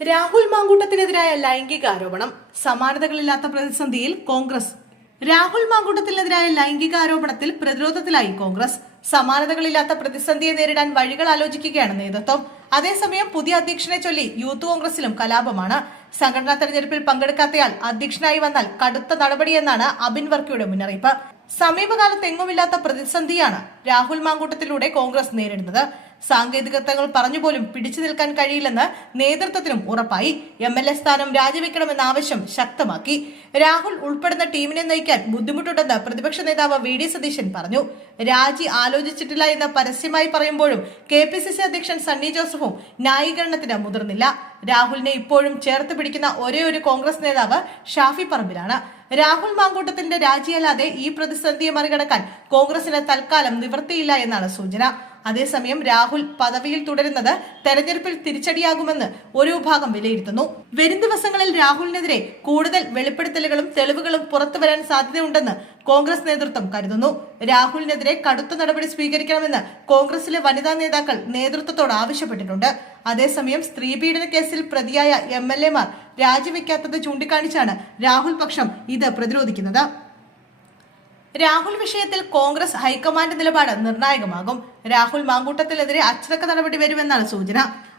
രാഹുൽ മാങ്കൂട്ടത്തിനെതിരായ ലൈംഗിക ആരോപണം. സമാനതകളില്ലാത്ത പ്രതിസന്ധിയിൽ കോൺഗ്രസ്. രാഹുൽ മാങ്കൂട്ടത്തിനെതിരായ ലൈംഗിക ആരോപണത്തിൽ പ്രതിരോധത്തിലായി കോൺഗ്രസ്. സമാനതകളില്ലാത്ത പ്രതിസന്ധിയെ നേരിടാൻ വഴികൾ ആലോചിക്കുകയാണ് നേതൃത്വം. അതേസമയം പുതിയ അധ്യക്ഷനെ ചൊല്ലി യൂത്ത് കോൺഗ്രസിലും കലാപമാണ്. സംഘടനാ തെരഞ്ഞെടുപ്പിൽ പങ്കെടുക്കാത്തയാൾ അധ്യക്ഷനായി വന്നാൽ കടുത്ത നടപടിയെന്നാണ് അബിൻ വർക്കിയുടെ മുന്നറിയിപ്പ്. സമീപകാലത്ത് എങ്ങുമില്ലാത്ത പ്രതിസന്ധിയാണ് രാഹുൽ മാങ്കൂട്ടത്തിലൂടെ കോൺഗ്രസ് നേരിടുന്നത്. സാങ്കേതികത്വങ്ങൾ പറഞ്ഞുപോലും പിടിച്ചു നിൽക്കാൻ കഴിയില്ലെന്ന് നേതൃത്വത്തിനും ഉറപ്പായി. എം എൽ എ സ്ഥാനം രാജിവെക്കണമെന്ന ആവശ്യം ശക്തമാക്കി. രാഹുൽ ഉൾപ്പെടുന്ന ടീമിനെ നയിക്കാൻ ബുദ്ധിമുട്ടുണ്ടെന്ന് പ്രതിപക്ഷ നേതാവ് വി ഡി സതീശൻ പറഞ്ഞു. രാജി ആലോചിച്ചിട്ടില്ല എന്ന് പരസ്യമായി പറയുമ്പോഴും കെ പി സി സി അധ്യക്ഷൻ സണ്ണി ജോസഫും ന്യായീകരണത്തിന് മുതിർന്നില്ല. രാഹുലിനെ ഇപ്പോഴും ചേർത്ത് പിടിക്കുന്ന ഒരേ ഒരു കോൺഗ്രസ് നേതാവ് ഷാഫി പറമ്പിലാണ്. രാഹുൽ മാങ്കൂട്ടത്തിന്റെ രാജിയല്ലാതെ ഈ പ്രതിസന്ധിയെ മറികടക്കാൻ കോൺഗ്രസിന് തൽക്കാലം നിവൃത്തിയില്ല എന്നാണ് സൂചന. അതേസമയം രാഹുൽ പദവിയിൽ തുടരുന്നത് തെരഞ്ഞെടുപ്പിൽ തിരിച്ചടിയാകുമെന്ന് ഒരു വിഭാഗം വിലയിരുത്തുന്നു. വരും ദിവസങ്ങളിൽ രാഹുലിനെതിരെ കൂടുതൽ വെളിപ്പെടുത്തലുകളും തെളിവുകളും പുറത്തുവരാൻ സാധ്യതയുണ്ടെന്ന് കോൺഗ്രസ് നേതൃത്വം കരുതുന്നു. രാഹുലിനെതിരെ കടുത്ത നടപടി സ്വീകരിക്കണമെന്ന് കോൺഗ്രസിലെ വനിതാ നേതാക്കൾ നേതൃത്വത്തോട് ആവശ്യപ്പെട്ടിട്ടുണ്ട്. അതേസമയം സ്ത്രീപീഡന കേസിൽ പ്രതിയായ എം എൽ എമാർ രാജിവെക്കാത്തത് ചൂണ്ടിക്കാണിച്ചാണ് രാഹുൽ പക്ഷം ഇത് പ്രതിരോധിക്കുന്നത്. രാഹുൽ വിഷയത്തിൽ കോൺഗ്രസ് ഹൈക്കമാൻഡ് നിലപാട് നിർണായകമാകും. രാഹുൽ മാങ്കൂട്ടത്തിനെതിരെ അച്ചടക്ക നടപടി വരുമെന്നാണ് സൂചന.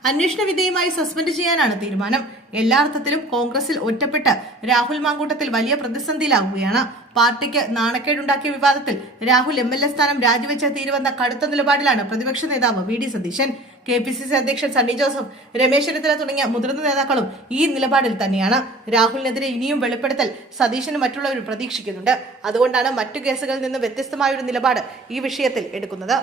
അന്വേഷണ വിധേയമായി സസ്പെൻഡ് ചെയ്യാനാണ് തീരുമാനം. എല്ലാ അർത്ഥത്തിലും കോൺഗ്രസിൽ ഒറ്റപ്പെട്ട് രാഹുൽ മാങ്കൂട്ടത്തിൽ വലിയ പ്രതിസന്ധിയിലാവുകയാണ്. പാർട്ടിക്ക് നാണക്കേടുണ്ടാക്കിയ വിവാദത്തിൽ രാഹുൽ എം സ്ഥാനം രാജിവെച്ച തീരുവെന്ന കടുത്ത നിലപാടിലാണ് പ്രതിപക്ഷ നേതാവ് V Satheesan. K P C C അധ്യക്ഷൻ സണ്ണി ജോസഫ് രമേശ് ചെന്നിത്തല തുടങ്ങിയ മുതിർന്ന നേതാക്കളും ഈ നിലപാടിൽ തന്നെയാണ്. രാഹുലിനെതിരെ ഇനിയും വെളിപ്പെടുത്തൽ സതീശന് മറ്റുള്ളവരും പ്രതീക്ഷിക്കുന്നുണ്ട്. അതുകൊണ്ടാണ് മറ്റു കേസുകളിൽ നിന്ന് വ്യത്യസ്തമായ ഒരു നിലപാട് ഈ വിഷയത്തിൽ എടുക്കുന്നത്.